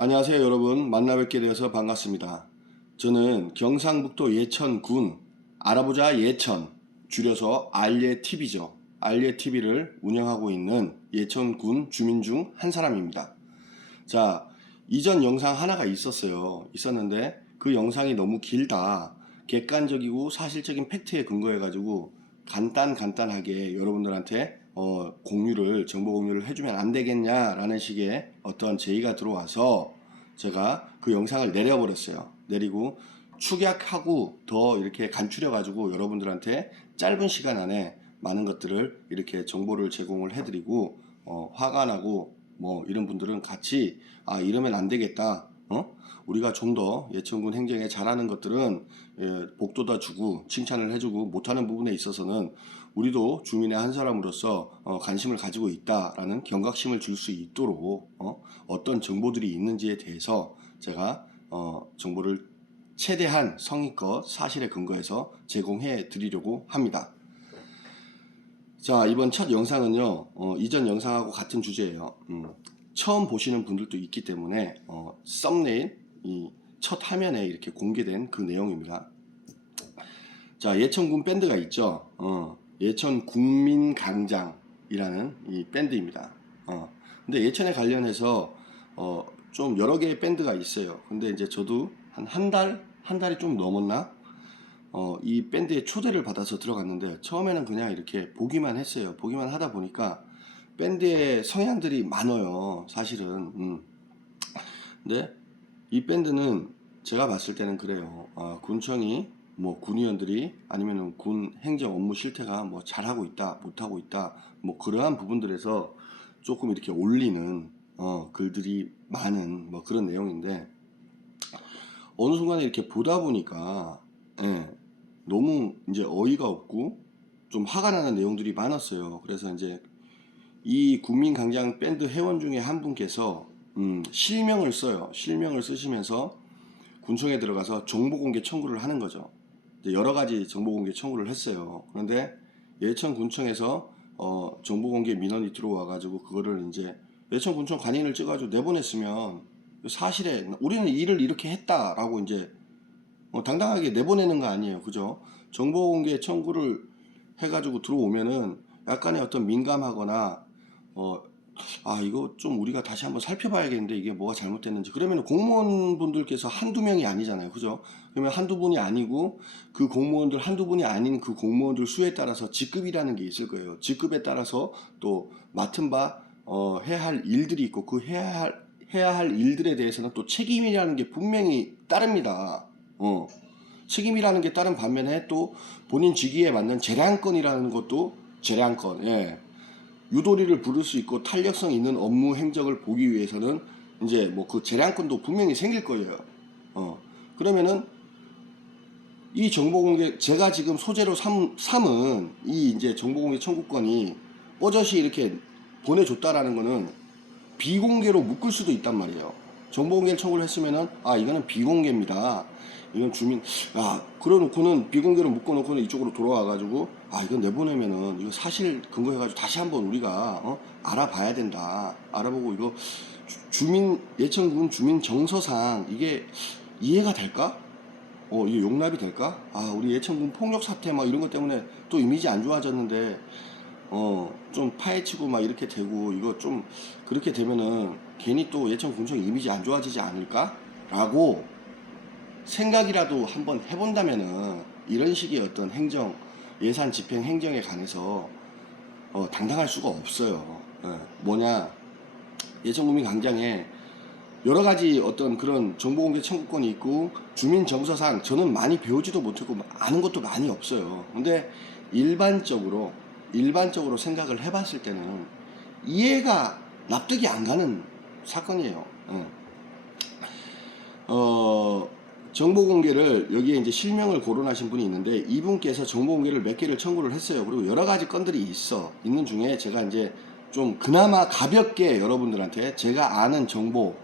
안녕하세요 여러분, 만나 뵙게 되어서 반갑습니다. 저는 경상북도 예천군 알아보자 예천, 줄여서 알예TV죠. 알예TV를 운영하고 있는 예천군 주민 중 한 사람입니다. 자, 이전 영상 하나가 있었는데 그 영상이 너무 길다, 객관적이고 사실적인 팩트에 근거해 가지고 간단하게 여러분들한테 정보 공유를 해주면 안 되겠냐라는 식의 어떤 제의가 들어와서 제가 그 영상을 내려버렸어요. 내리고 축약하고 더 이렇게 간추려 가지고 여러분들한테 짧은 시간 안에 많은 것들을 이렇게 정보를 제공을 해드리고, 화가 나고 뭐 이런 분들은 같이 이러면 안 되겠다, 우리가 좀 더 예천군 행정에 잘하는 것들은 복돋아 주고 칭찬을 해주고, 못하는 부분에 있어서는 우리도 주민의 한 사람으로서 관심을 가지고 있다라는 경각심을 줄 수 있도록 어떤 정보들이 있는지에 대해서 제가 정보를 최대한 성의껏 사실에 근거해서 제공해 드리려고 합니다. 자, 이번 첫 영상은요, 이전 영상하고 같은 주제예요. 처음 보시는 분들도 있기 때문에 썸네일, 이 첫 화면에 이렇게 공개된 그 내용입니다. 자, 예천군 밴드가 있죠. 예천국민강장이라는 이 밴드입니다. 근데 예천에 관련해서 좀 여러 개의 밴드가 있어요. 근데 이제 저도 한 달이 좀 넘었나? 이 밴드에 초대를 받아서 들어갔는데, 처음에는 그냥 이렇게 보기만 했어요. 보기만 하다 보니까 밴드의 성향들이 많아요, 사실은. 근데 이 밴드는 제가 봤을 때는 그래요. 군청이 뭐 군의원들이 아니면은 군 행정 업무 실태가 뭐 잘하고 있다, 못하고 있다, 뭐 그러한 부분들에서 조금 이렇게 올리는 글들이 많은 뭐 그런 내용인데, 어느 순간에 이렇게 보다 보니까 너무 이제 어이가 없고 좀 화가 나는 내용들이 많았어요. 그래서 이제 이 국민강장 밴드 회원 중에 한 분께서 실명을 써요. 실명을 쓰시면서 군청에 들어가서 정보공개 청구를 하는 거죠. 여러 가지 정보공개 청구를 했어요. 그런데 예천군청에서 정보공개 민원이 들어와 가지고 그거를 이제 예천군청 관인을 찍어가지고 내보냈으면, 사실에 우리는 일을 이렇게 했다라고 이제 당당하게 내보내는 거 아니에요, 그죠? 정보공개 청구를 해가지고 들어오면은 약간의 어떤 민감하거나 이거 좀 우리가 다시 한번 살펴봐야겠는데 이게 뭐가 잘못됐는지, 그러면 공무원분들께서 한두 명이 아니잖아요, 그죠? 그러면 한두 분이 아니고 그 공무원들 한두 분이 아닌 그 공무원들 수에 따라서 직급이라는 게 있을 거예요. 직급에 따라서 또 맡은 바 해야 할 일들이 있고, 그 해야 할 일들에 대해서는 또 책임이라는 게 분명히 따릅니다. 책임이라는 게 따른 반면에 또 본인 직위에 맞는 재량권이라는 것도, 재량권, 유도리를 부를 수 있고 탄력성 있는 업무 행적을 보기 위해서는 이제 뭐 그 재량권도 분명히 생길 거예요. 그러면은 이 정보공개, 제가 지금 소재로 삼은 이 이제 정보공개 청구권이 뽀젓이 이렇게 보내줬다라는 거는 비공개로 묶을 수도 있단 말이에요. 정보공개를 청구를 했으면은 이거는 비공개입니다, 이건 주민, 그래놓고는 비공개로 묶어놓고는 이쪽으로 돌아와가지고 이건 내보내면은 이거 사실 근거해가지고 다시 한번 우리가 알아봐야 된다, 알아보고 이거 주민, 예천군 주민 정서상 이게 이해가 될까? 이게 용납이 될까? 우리 예천군 폭력 사태 막 이런 것 때문에 또 이미지 안 좋아졌는데 좀 파헤치고 막 이렇게 되고, 이거 좀 그렇게 되면은 괜히 또 예천군청 이미지 안 좋아지지 않을까? 라고 생각이라도 한번 해본다면은, 이런 식의 어떤 행정, 예산 집행 행정에 관해서 당당할 수가 없어요. 뭐냐, 예천군민 강장에 여러 가지 어떤 그런 정보공개 청구권이 있고, 주민 정서상 저는 많이 배우지도 못했고 아는 것도 많이 없어요. 근데 일반적으로 생각을 해봤을 때는 이해가 납득이 안 가는 사건이에요. 정보공개를, 여기에 이제 실명을 거론하신 분이 있는데, 이분께서 정보공개를 몇 개를 청구를 했어요. 그리고 여러 가지 건들이 있는 중에 제가 이제 좀 그나마 가볍게 여러분들한테 제가 아는 정보,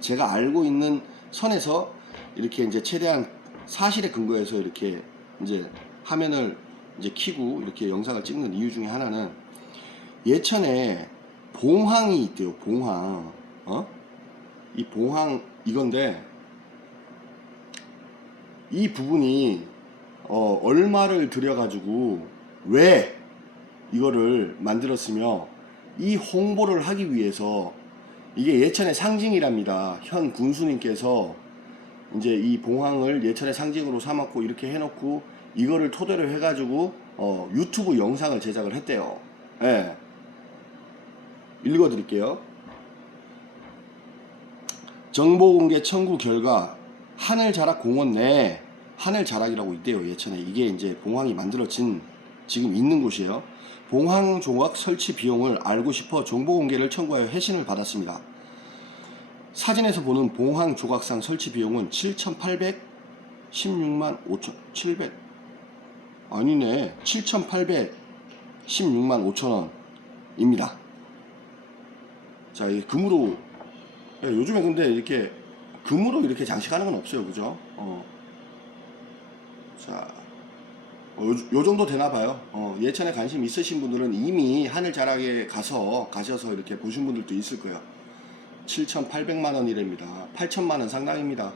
제가 알고 있는 선에서 이렇게 이제 최대한 사실에 근거해서 이렇게 이제 화면을 이제 켜고 이렇게 영상을 찍는 이유 중에 하나는, 예천에 봉황이 있대요. 봉황. 이 봉황 이건데 이 부분이 얼마를 들여가지고 왜 이거를 만들었으며 이 홍보를 하기 위해서 이게 예천의 상징이랍니다. 현 군수님께서 이제 이 봉황을 예천의 상징으로 삼았고 이렇게 해놓고 이거를 토대로 해가지고 유튜브 영상을 제작을 했대요. 예. 읽어드릴게요. 정보공개 청구 결과 하늘자락 공원 내에 하늘자락이라고 있대요. 예천에 이게 이제 봉황이 만들어진 지금 있는 곳이에요. 봉황 조각 설치 비용을 알고 싶어 정보공개를 청구하여 회신을 받았습니다. 사진에서 보는 봉황 조각상 설치 비용은 7,816만 5천 700 아니네 7,816만 5천 원입니다. 자, 이게 금으로 요즘에 근데 이렇게 금으로 이렇게 장식하는 건 없어요, 그죠? 자, 요 정도 되나 봐요. 예천에 관심 있으신 분들은 이미 하늘자락에 가셔서 이렇게 보신 분들도 있을 거예요. 7,800만 원이랍니다. 8천만 원 상당입니다.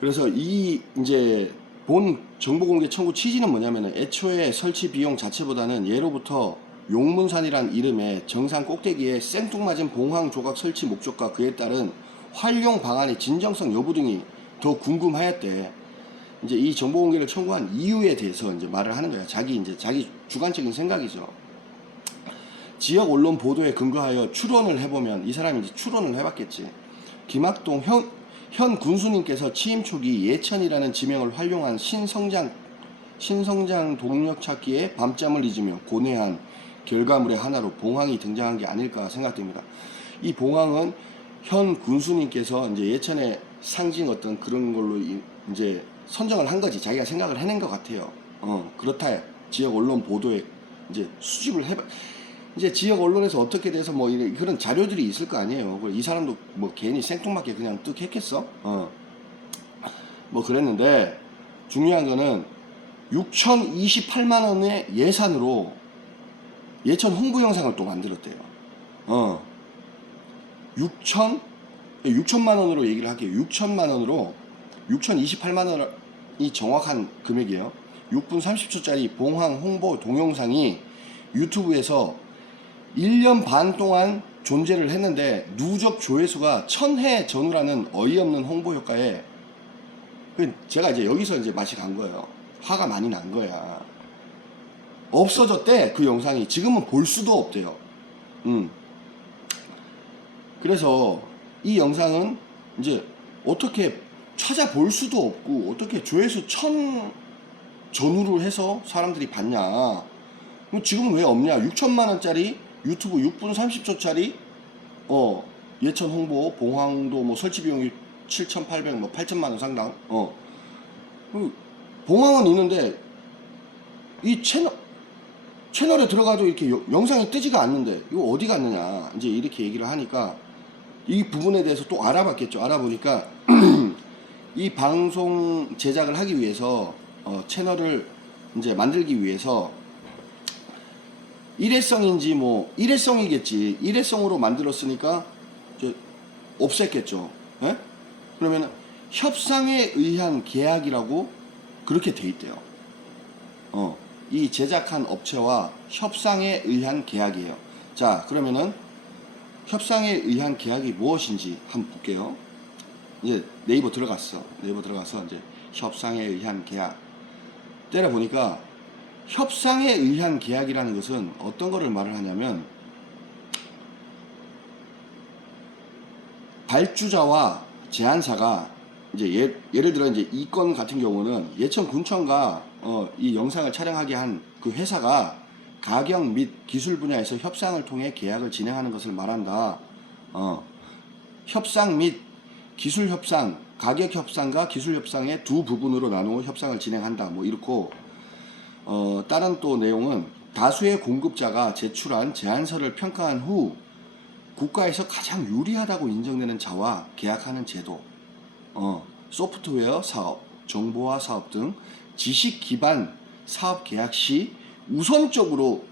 그래서 이 이제 본 정보공개 청구 취지는 뭐냐면은 애초에 설치 비용 자체보다는 예로부터 용문산이란 이름의 정상 꼭대기에 생뚱맞은 봉황 조각 설치 목적과 그에 따른 활용 방안의 진정성 여부 등이 더 궁금하였대. 이제 이 정보 공개를 청구한 이유에 대해서 이제 말을 하는 거야. 자기 주관적인 생각이죠. 지역 언론 보도에 근거하여 추론을 해보면 이 사람이 이제 추론을 해봤겠지. 김학동 현 군수님께서 취임 초기 예천이라는 지명을 활용한 신성장 동력 찾기에 밤잠을 잊으며 고뇌한 결과물의 하나로 봉황이 등장한 게 아닐까 생각됩니다. 이 봉황은 현 군수님께서 이제 예천의 상징 어떤 그런 걸로 이제 선정을 한 거지. 자기가 생각을 해낸 것 같아요. 그렇다. 지역 언론 보도에 이제 수집을 해봐. 이제 지역 언론에서 어떻게 돼서 뭐 그런 자료들이 있을 거 아니에요. 이 사람도 뭐 괜히 생뚱맞게 그냥 뜩 했겠어? 뭐 그랬는데 중요한 거는 6,028만 원의 예산으로 예천 홍보 영상을 또 만들었대요. 6천만 원으로 얘기를 할게요. 6천만 원으로 6,028만 원이 정확한 금액이에요. 6분 30초짜리 봉황 홍보 동영상이 유튜브에서 1년 반 동안 존재를 했는데 누적 조회수가 1000회 전후라는 어이없는 홍보 효과에 제가 이제 여기서 이제 맛이 간 거예요. 화가 많이 난 거야. 없어졌대, 그 영상이. 지금은 볼 수도 없대요. 그래서 이 영상은 이제 어떻게 찾아볼 수도 없고 어떻게 조회수 1000 전후로 해서 사람들이 봤냐. 지금은 왜 없냐. 6천만 원짜리 유튜브 6분 30초짜리 예천 홍보 봉황도 뭐 설치 비용이 7,800 뭐 8천만 원 상당. 봉황은 있는데 이 채널에 들어가도 이렇게 영상이 뜨지가 않는데 이거 어디 갔느냐. 이제 이렇게 얘기를 하니까 이 부분에 대해서 또 알아봤겠죠. 알아보니까 이 방송 제작을 하기 위해서 채널을 이제 만들기 위해서 일회성인지 뭐 일회성이겠지. 일회성으로 만들었으니까 이제 없앴겠죠. 예? 그러면 협상에 의한 계약이라고 그렇게 돼 있대요. 이 제작한 업체와 협상에 의한 계약이에요. 자, 그러면은 협상에 의한 계약이 무엇인지 한번 볼게요. 이제 네이버 들어가서 이제 협상에 의한 계약 때려 보니까 협상에 의한 계약이라는 것은 어떤 거를 말을 하냐면 발주자와 제안사가 이제 예를 들어 이제 이 건 같은 경우는 예천군청과 이 영상을 촬영하게 한 그 회사가 가격 및 기술 분야에서 협상을 통해 계약을 진행하는 것을 말한다. 협상 및 기술 협상, 가격 협상과 기술 협상의 두 부분으로 나누어 협상을 진행한다. 뭐 이렇고 다른 또 내용은 다수의 공급자가 제출한 제안서를 평가한 후 국가에서 가장 유리하다고 인정되는 자와 계약하는 제도, 소프트웨어 사업, 정보화 사업 등 지식 기반 사업 계약 시 우선적으로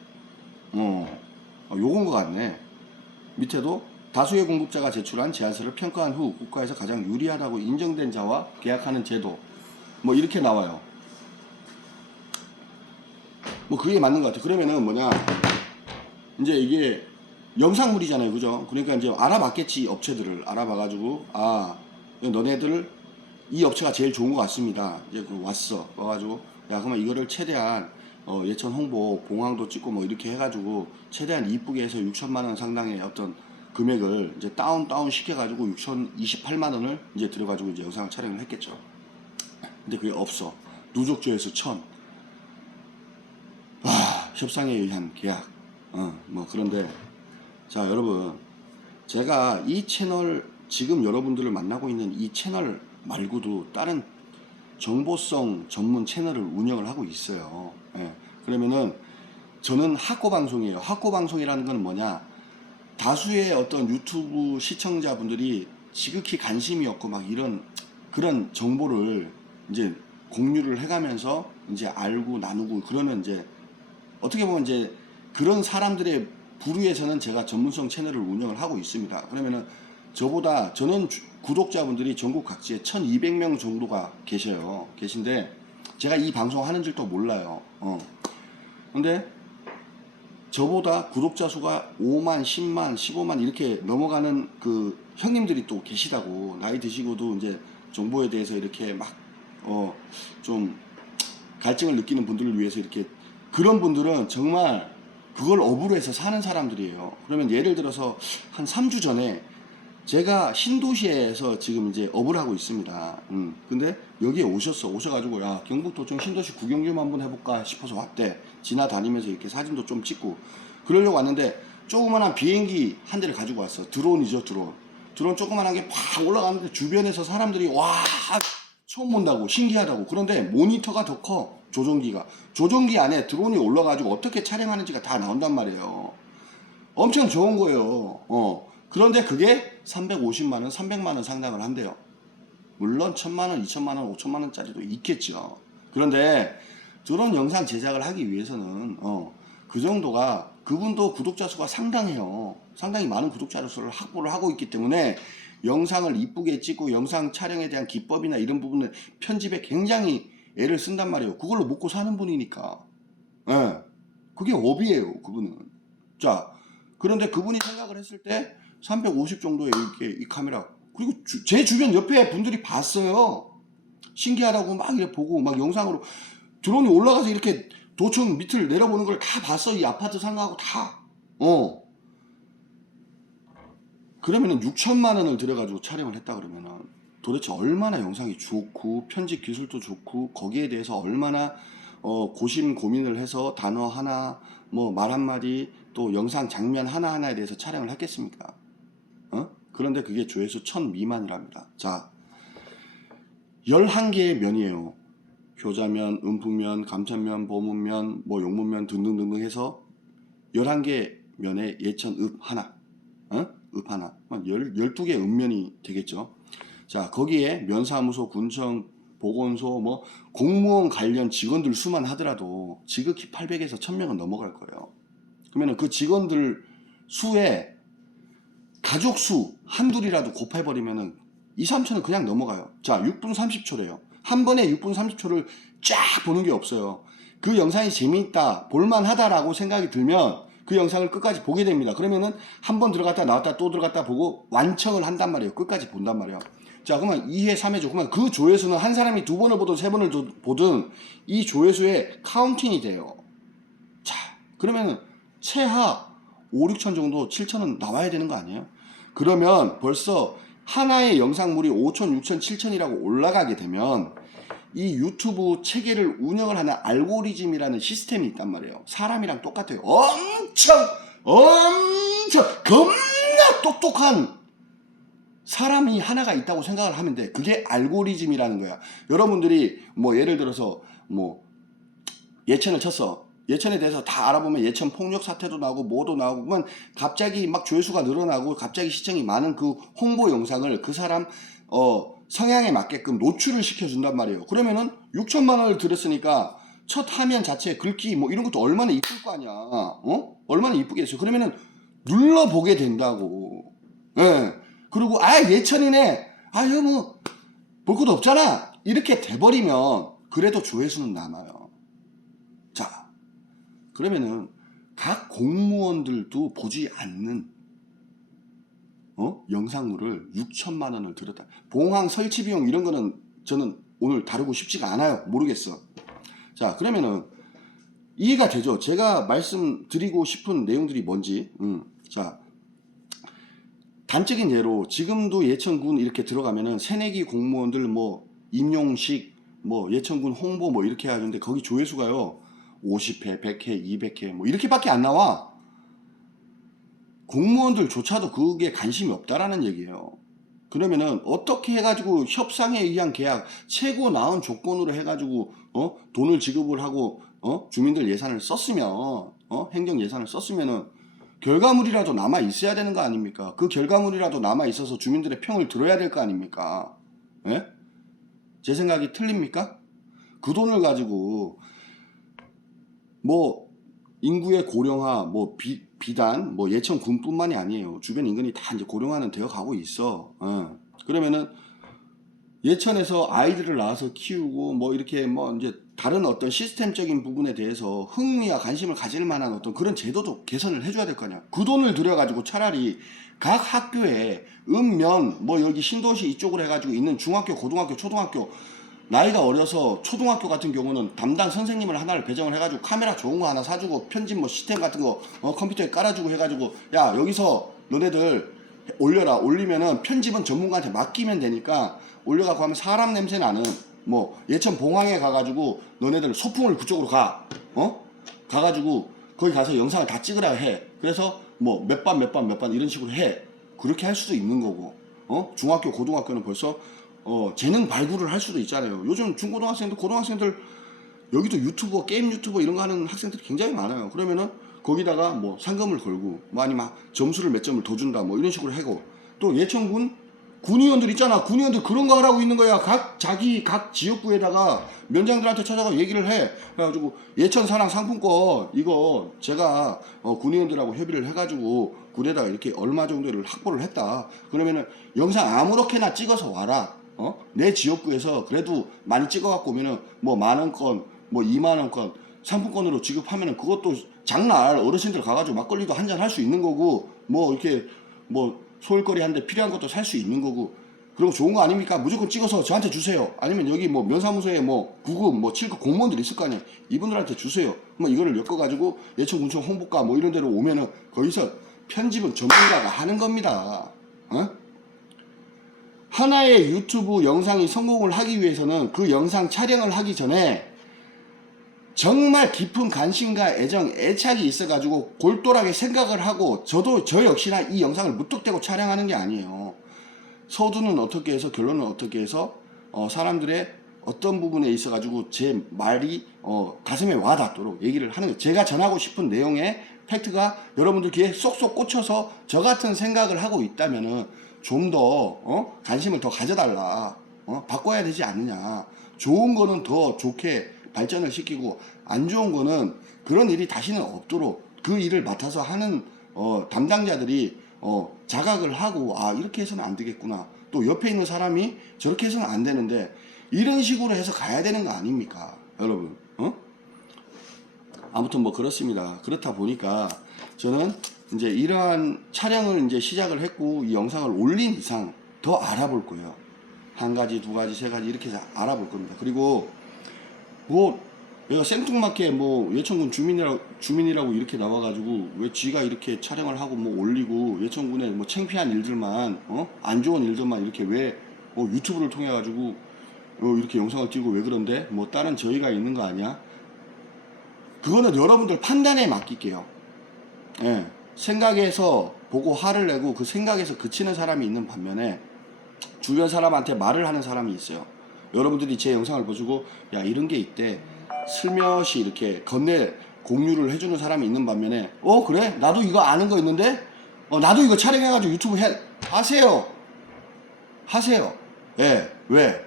요건 것 같네. 밑에도 다수의 공급자가 제출한 제안서를 평가한 후 국가에서 가장 유리하다고 인정된 자와 계약하는 제도. 뭐 이렇게 나와요. 뭐 그게 맞는 것 같아. 그러면은 뭐냐, 이제 이게 영상물이잖아요, 그죠? 그러니까 이제 알아봤겠지. 업체들을 알아봐가지고, 아, 너네들 이 업체가 제일 좋은 것 같습니다. 이제 왔어. 와가지고, 야, 그러면 이거를 최대한 예천 홍보 봉황도 찍고 뭐 이렇게 해가지고 최대한 이쁘게 해서 6천만 원 상당의 어떤 금액을 이제 다운 시켜가지고 6,028만 원을 이제 들어가지고 이제 영상 촬영을 했겠죠. 근데 그게 없어. 누적조회수 1,000. 협상에 의한 계약. 뭐 그런데, 자, 여러분, 제가 이 채널, 지금 여러분들을 만나고 있는 이 채널 말고도 다른 정보성 전문 채널을 운영을 하고 있어요. 예. 그러면은 저는 학고방송이에요. 학고방송이라는 건 뭐냐, 다수의 어떤 유튜브 시청자분들이 지극히 관심이 없고 막 이런 그런 정보를 이제 공유를 해가면서 이제 알고 나누고 그러면 이제 어떻게 보면 이제 그런 사람들의 부류에서는 제가 전문성 채널을 운영을 하고 있습니다. 그러면은 저보다, 저는 구독자분들이 전국 각지에 1200명 정도가 계신데 제가 이 방송 하는 줄도 몰라요. 근데 저보다 구독자 수가 5만, 10만, 15만 이렇게 넘어가는 그 형님들이 또 계시다고. 나이 드시고도 이제 정보에 대해서 이렇게 막 좀 갈증을 느끼는 분들을 위해서 이렇게, 그런 분들은 정말 그걸 업으로 해서 사는 사람들이에요. 그러면 예를 들어서 한 3주 전에 제가 신도시에서 지금 이제 업을 하고 있습니다. 근데 여기에 오셔가지고, 야, 경북도청 신도시 구경 좀 한번 해볼까 싶어서 왔대. 지나다니면서 이렇게 사진도 좀 찍고 그러려고 왔는데, 조그만한 비행기 한 대를 가지고 왔어. 드론이죠, 드론 조그만한 게 팍 올라가는데 주변에서 사람들이 와, 처음 본다고, 신기하다고. 그런데 모니터가 더 커. 조종기 안에 드론이 올라가지고 어떻게 촬영하는지가 다 나온단 말이에요. 엄청 좋은 거예요. 그런데 그게 350만원, 300만원 상당을 한대요. 물론 1000만원, 2000만원, 5천만원짜리도 있겠죠. 그런데 저런 영상 제작을 하기 위해서는 그 정도가, 그분도 구독자 수가 상당해요. 상당히 많은 구독자 수를 확보를 하고 있기 때문에 영상을 이쁘게 찍고 영상 촬영에 대한 기법이나 이런 부분을 편집에 굉장히 애를 쓴단 말이에요. 그걸로 먹고 사는 분이니까. 예. 그게 업이에요, 그분은. 자, 그런데 그분이 생각을 했을 때 350 정도의 이렇게 이 카메라, 그리고 제 주변 옆에 분들이 봤어요. 신기하다고 막 이렇게 보고 막 영상으로 드론이 올라가서 이렇게 도청 밑을 내려보는 걸 다 봤어. 이 아파트 상가하고 다. 그러면은 6천만 원을 들여가지고 촬영을 했다 그러면은 도대체 얼마나 영상이 좋고 편집 기술도 좋고 거기에 대해서 얼마나 고민을 해서 단어 하나, 뭐 말 한마디, 또 영상 장면 하나하나에 대해서 촬영을 했겠습니까? 그런데 그게 조회수 1000 미만이랍니다. 자, 11개의 면이에요. 효자면, 음품면, 감천면, 보문면, 뭐 용문면 등등등등 해서 11개 면에 예천 읍 하나, 읍 하나, 12개 읍면이 되겠죠. 자, 거기에 면사무소, 군청, 보건소, 뭐 공무원 관련 직원들 수만 하더라도 지극히 800에서 1000명은 넘어갈 거예요. 그러면 그 직원들 수에 가족 수 한둘이라도 곱해버리면은 2, 3천은 그냥 넘어가요. 자, 6분 30초래요. 한 번에 6분 30초를 쫙 보는 게 없어요. 그 영상이 재미있다, 볼만하다라고 생각이 들면 그 영상을 끝까지 보게 됩니다. 그러면은 한 번 들어갔다 나왔다 또 들어갔다 보고 완청을 한단 말이에요. 끝까지 본단 말이에요. 자, 그러면 2회, 3회죠. 그러면 그 조회수는 한 사람이 2번을 보든 3번을 보든 이 조회수에 카운팅이 돼요. 자, 그러면은 최하 5, 6천 정도, 7천은 나와야 되는 거 아니에요? 그러면 벌써 하나의 영상물이 5천, 6천, 7천이라고 올라가게 되면 이 유튜브 체계를 운영을 하는 알고리즘이라는 시스템이 있단 말이에요. 사람이랑 똑같아요. 엄청 겁나 똑똑한 사람이 하나가 있다고 생각을 하면 돼. 그게 알고리즘이라는 거야. 여러분들이 뭐 예를 들어서 뭐 예천을 쳤어. 예천에 대해서 다 알아보면 예천 폭력 사태도 나오고 뭐도 나오고, 그러면 갑자기 막 조회수가 늘어나고 갑자기 시청이 많은 그 홍보 영상을 그 사람 성향에 맞게끔 노출을 시켜준단 말이에요. 그러면은 6천만 원을 들였으니까 첫 화면 자체 글귀 뭐 이런 것도 얼마나 이쁠 거 아니야. 얼마나 이쁘겠어요. 그러면은 눌러보게 된다고. 예. 그리고 예천이네. 이거 뭐 볼 것도 없잖아. 이렇게 돼버리면 그래도 조회수는 남아요. 자, 그러면은 각 공무원들도 보지 않는 영상물을 6천만 원을 들였다. 봉황 설치 비용 이런 거는 저는 오늘 다루고 싶지가 않아요. 모르겠어. 자, 그러면은 이해가 되죠? 제가 말씀드리고 싶은 내용들이 뭔지. 자, 단적인 예로 지금도 예천군 이렇게 들어가면은 새내기 공무원들 뭐 임용식 뭐 예천군 홍보 뭐 이렇게 하는데 거기 조회수가요 50회, 100회, 200회 뭐 이렇게밖에 안 나와. 공무원들조차도 그게 관심이 없다라는 얘기예요. 그러면은 어떻게 해가지고 협상에 의한 계약 최고 나은 조건으로 해가지고 돈을 지급을 하고 주민들 예산을 썼으면 행정 예산을 썼으면은 결과물이라도 남아 있어야 되는 거 아닙니까? 그 결과물이라도 남아 있어서 주민들의 평을 들어야 될 거 아닙니까? 예? 제 생각이 틀립니까? 그 돈을 가지고 뭐 인구의 고령화, 뭐 비단, 뭐 예천군뿐만이 아니에요. 주변 인근이 다 이제 고령화는 되어 가고 있어. 그러면은 예천에서 아이들을 낳아서 키우고 뭐 이렇게 뭐 이제 다른 어떤 시스템적인 부분에 대해서 흥미와 관심을 가질 만한 어떤 그런 제도도 개선을 해줘야 될 거 아니야. 그 돈을 들여가지고 차라리 각 학교에 읍면 뭐 여기 신도시 이쪽으로 해가지고 있는 중학교, 고등학교, 초등학교 나이가 어려서 초등학교 같은 경우는 담당 선생님을 하나를 배정을 해가지고 카메라 좋은 거 하나 사주고 편집 뭐 시스템 같은 거 컴퓨터에 깔아주고 해가지고 야 여기서 너네들 올려라. 올리면은 편집은 전문가한테 맡기면 되니까 올려갖고 하면 사람 냄새 나는 뭐 예천 봉황에 가가지고 너네들 소풍을 그쪽으로 가가지고 거기 가서 영상을 다 찍으라 해. 그래서 뭐 몇 반 이런 식으로 해. 그렇게 할 수도 있는 거고 중학교 고등학교는 벌써 재능 발굴을 할 수도 있잖아요. 요즘 중고등학생들 고등학생들 여기도 유튜버 게임 유튜버 이런 거 하는 학생들이 굉장히 많아요. 그러면은 거기다가 뭐 상금을 걸고 뭐 아니면 점수를 몇 점을 더 준다 뭐 이런 식으로 하고 또 예천군 군의원들 있잖아. 군의원들 그런 거 하라고 있는 거야. 각 지역구에다가 면장들한테 찾아가 얘기를 해. 그래가지고 예천 사랑 상품권 이거 제가 군의원들하고 협의를 해가지고 군에다가 이렇게 얼마 정도를 확보를 했다. 그러면은 영상 아무렇게나 찍어서 와라. 내 지역구에서 그래도 많이 찍어갖고 오면은 뭐 10,000원권 뭐 20,000원권 상품권으로 지급하면은 그것도 장날 어르신들 가가지고 막걸리도 한잔 할 수 있는 거고 뭐 이렇게 뭐 소일거리 하는데 필요한 것도 살 수 있는 거고 그리고 좋은 거 아닙니까? 무조건 찍어서 저한테 주세요. 아니면 여기 뭐 면사무소에 뭐 9급 뭐 7급 공무원들 있을 거 아니에요. 이분들한테 주세요. 뭐 이거를 엮어가지고 예천군청 홍보과 뭐 이런 데로 오면은 거기서 편집은 전문가가 하는 겁니다. 하나의 유튜브 영상이 성공을 하기 위해서는 그 영상 촬영을 하기 전에 정말 깊은 관심과 애정, 애착이 있어가지고 골똘하게 생각을 하고 저 역시나 이 영상을 무턱대고 촬영하는 게 아니에요. 서두는 어떻게 해서 결론은 어떻게 해서 사람들의 어떤 부분에 있어가지고 제 말이 가슴에 와닿도록 얘기를 하는 거예요. 제가 전하고 싶은 내용의 팩트가 여러분들 귀에 쏙쏙 꽂혀서 저 같은 생각을 하고 있다면은 좀 더 관심을 더 가져달라. 바꿔야 되지 않느냐. 좋은 거는 더 좋게 발전을 시키고 안 좋은 거는 그런 일이 다시는 없도록 그 일을 맡아서 하는 담당자들이 자각을 하고 이렇게 해서는 안 되겠구나. 또 옆에 있는 사람이 저렇게 해서는 안 되는데 이런 식으로 해서 가야 되는 거 아닙니까, 여러분? 아무튼 뭐 그렇습니다. 그렇다 보니까 저는 이제 이러한 촬영을 이제 시작을 했고 이 영상을 올린 이상 더 알아볼 거예요. 한 가지, 두 가지, 세 가지 이렇게 해서 알아볼 겁니다. 그리고 뭐 얘가 생뚱맞게 뭐 예천군 주민이라고 이렇게 나와가지고 왜 쥐가 이렇게 촬영을 하고 뭐 올리고 예천군의 뭐 창피한 일들만 안 좋은 일들만 이렇게 왜 유튜브를 통해 가지고 이렇게 영상을 찍고 왜 그런데 뭐 다른 저희가 있는 거 아니야? 그거는 여러분들 판단에 맡길게요. 예. 생각에서 보고 화를 내고 그 생각에서 그치는 사람이 있는 반면에 주변 사람한테 말을 하는 사람이 있어요. 여러분들이 제 영상을 보시고 야 이런 게 있대 슬며시 이렇게 건네 공유를 해주는 사람이 있는 반면에 그래? 나도 이거 아는 거 있는데 나도 이거 촬영해가지고 유튜브 하세요. 예. 왜?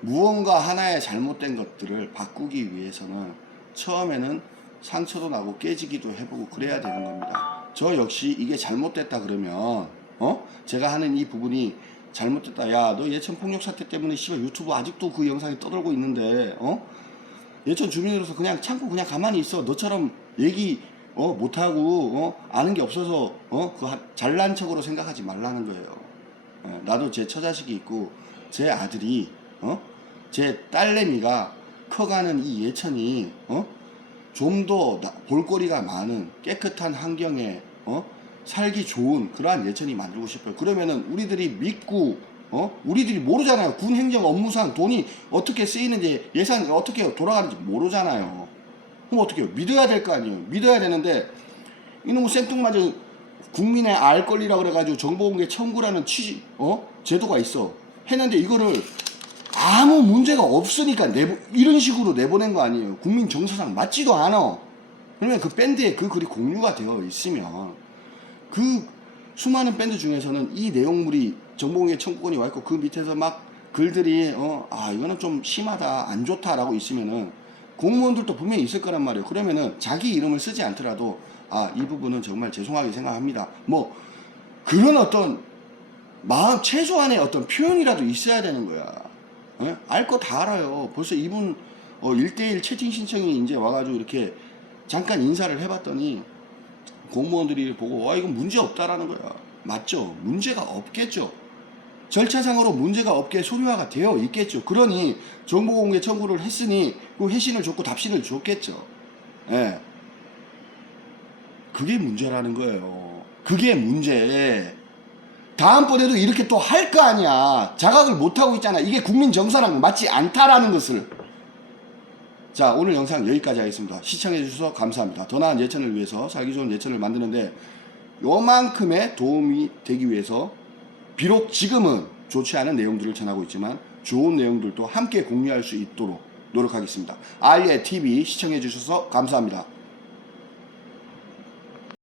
무언가 하나의 잘못된 것들을 바꾸기 위해서는 처음에는 상처도 나고 깨지기도 해보고 그래야 되는 겁니다. 저 역시 이게 잘못됐다 그러면 제가 하는 이 부분이 잘못됐다. 야, 너 예천 폭력 사태 때문에 씨발 유튜브 아직도 그 영상이 떠돌고 있는데, 예천 주민으로서 그냥 참고 그냥 가만히 있어. 너처럼 얘기 못하고 아는 게 없어서 그 잘난 척으로 생각하지 말라는 거예요. 나도 제 처자식이 있고 제 아들이 제 딸내미가 커가는 이 예천이 좀 더 볼거리가 많은 깨끗한 환경에 살기 좋은 그러한 예천이 만들고 싶어요. 그러면은 우리들이 믿고 우리들이 모르잖아요. 군 행정 업무상 돈이 어떻게 쓰이는지 예산이 어떻게 돌아가는지 모르잖아요. 그럼 어떻게 해요? 믿어야 될 거 아니에요. 믿어야 되는데 이놈의 생뚱맞은 국민의 알 권리라 그래가지고 정보공개 청구라는 제도가 있어. 했는데 이거를 아무 문제가 없으니까 이런 식으로 내보낸 거 아니에요. 국민 정서상 맞지도 않아. 그러면 그 밴드에 그 글이 공유가 되어 있으면 그 수많은 밴드 중에서는 이 내용물이 정보공개 청구권이 와 있고 그 밑에서 막 글들이 이거는 좀 심하다 안 좋다라고 있으면은 공무원들도 분명히 있을 거란 말이에요. 그러면은 자기 이름을 쓰지 않더라도 이 부분은 정말 죄송하게 생각합니다. 뭐 그런 어떤 마음 최소한의 어떤 표현이라도 있어야 되는 거야. 알 거 다 알아요. 벌써 이분 1대1 채팅 신청이 이제 와가지고 이렇게 잠깐 인사를 해봤더니 공무원들이 보고 이건 문제 없다라는 거야. 맞죠? 문제가 없겠죠. 절차상으로 문제가 없게 소류화가 되어 있겠죠. 그러니 정보공개 청구를 했으니 그 회신을 줬고 답신을 줬겠죠. 예. 그게 문제라는 거예요. 그게 문제. 다음번에도 이렇게 또 할 거 아니야. 자각을 못하고 있잖아. 이게 국민 정서랑 맞지 않다라는 것을. 자, 오늘 영상 여기까지 하겠습니다. 시청해주셔서 감사합니다. 더 나은 예천을 위해서 살기 좋은 예천을 만드는데 요만큼의 도움이 되기 위해서 비록 지금은 좋지 않은 내용들을 전하고 있지만 좋은 내용들도 함께 공유할 수 있도록 노력하겠습니다. 아예 TV 시청해주셔서 감사합니다.